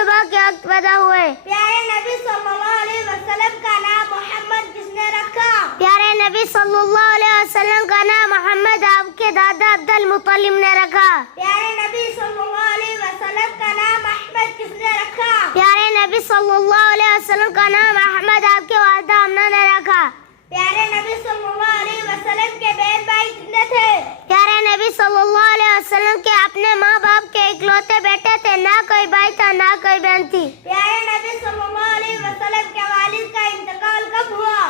صبح کے وقت پیدا ہوئے. پیارے نبی صلی اللہ علیہ وسلم کا نام محمد کس نے رکھا؟ پیارے نبی صلی اللہ علیہ وسلم کا نام محمد آپ کے دادا عبد المطلب نے رکھا. پیارے نبی صلی اللہ علیہ وسلم کا نام احمد کس نے رکھا؟ پیارے نبی صلی اللہ علیہ وسلم کا نام احمد آپ کے والدہ آمنہ نے رکھا. پیارے نبی صلی اللہ علیہ وسلم کے بہن بھائی کتنے تھے؟ پیارے نبی صلی اللہ علیہ وسلم کے اپنے ماں باپ کے اکلوتے بیٹے تھے، نہ کوئی بھائی تھا نہ کوئی بہن تھی. پیارے نبی صلی اللہ علیہ وسلم کے والد کا انتقال کب ہوا؟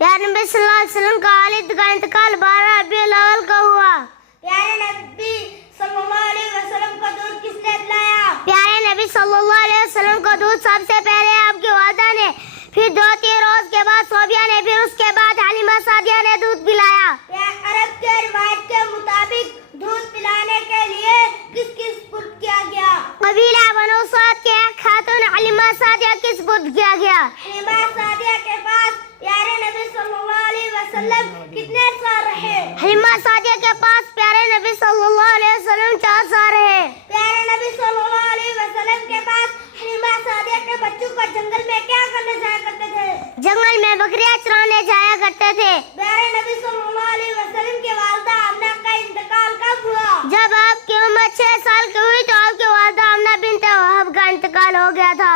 پیارے نبی صلی اللہ علیہ وسلم کا والد کا انتقال 12 ربیع الاول کو ہوا. پیارے نبی صلی اللہ علیہ وسلم کو دودھ کس نے پلایا؟ پیارے نبی صلی اللہ علیہ وسلم کو دودھ سب سے پہلے آپ کی والدہ نے، پھر 2-3 روز کے بعد صوبیہ نے، پھر اس کے بعد حلیمہ سعدیہ نے دودھ پلایا. عرب کے روایت کے مطابق دودھ پلانے کے لیے کس کس سپرد کیا گیا؟ قبیلہ بنو سعد کے ایک خاتون حلیمہ سعدیہ کی سپرد کیا گیا. حلیمہ سعدیہ کے پاس پیارے نبی صلی اللہ علیہ وسلم کتنے سال رہے؟ حلیمہ سعدیہ کے پاس پیارے نبی صلی اللہ علیہ وسلم 4 سال رہے. پیارے نبی صلی اللہ علیہ وسلم کے پاس حلیمہ سعدیہ کے بچوں کو جنگل میں کیا کرنے جایا کرتے تھے؟ جنگل میں بکریاں چرانے جایا کرتے تھے. پیارے نبی صلی اللہ علیہ وسلم کی والدہ آمنہ کا انتقال کب ہوا؟ جب آپ کی عمر 6 سال کی ہوئی تو آپ کی والدہ آمنہ بنت وہب کا انتقال ہو گیا تھا.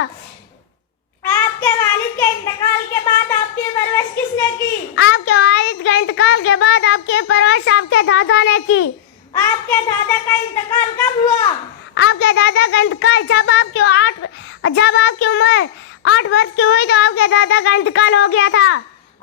آپ کے والد کے انتقال کے بعد آپ کی پرورش کس نے کی؟ آپ کے والد کے انتقال کے بعد آپ کی پرورش آپ کے دادا نے کی. آپ کے دادا کا انتقال کب ہوا؟ آپ کے دادا کا انتقال جب آپ کی عمر 8 برس کی ہوئی تو آپ کے دادا کا انتقال ہو گیا تھا.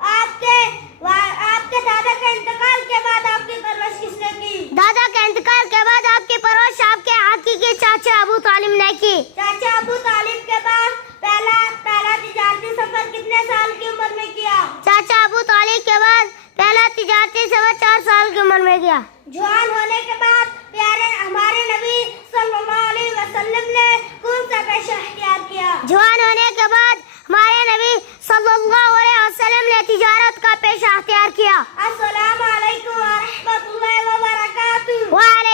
آپ کے دادا کے انتقال کے بعد آپ کی پرورش کس نے کی؟ دادا کے انتقال کے بعد آپ کی پرورش آپ کے حقیقی چاچا ابو طالب نے کی. چاچا ابو طالب کے پاس پہلا تجارتی سفر کتنے سال کی عمر میں کیا؟ چاچا ابو طالب کے بعد پہلا تجارتی سفر 4 سال کی عمر میں کیا. جوان ہونے کے بعد پیارے ہمارے نبی صلی اللہ علیہ وسلم نے کون سا پیشہ اختیار کیا؟ جوان ہونے کے بعد ہمارے نبی صلی اللہ علیہ وسلم نے تجارت کا پیشہ اختیار کیا. السلام علیکم ورحمۃ اللہ وبرکاتہ. وعلیکم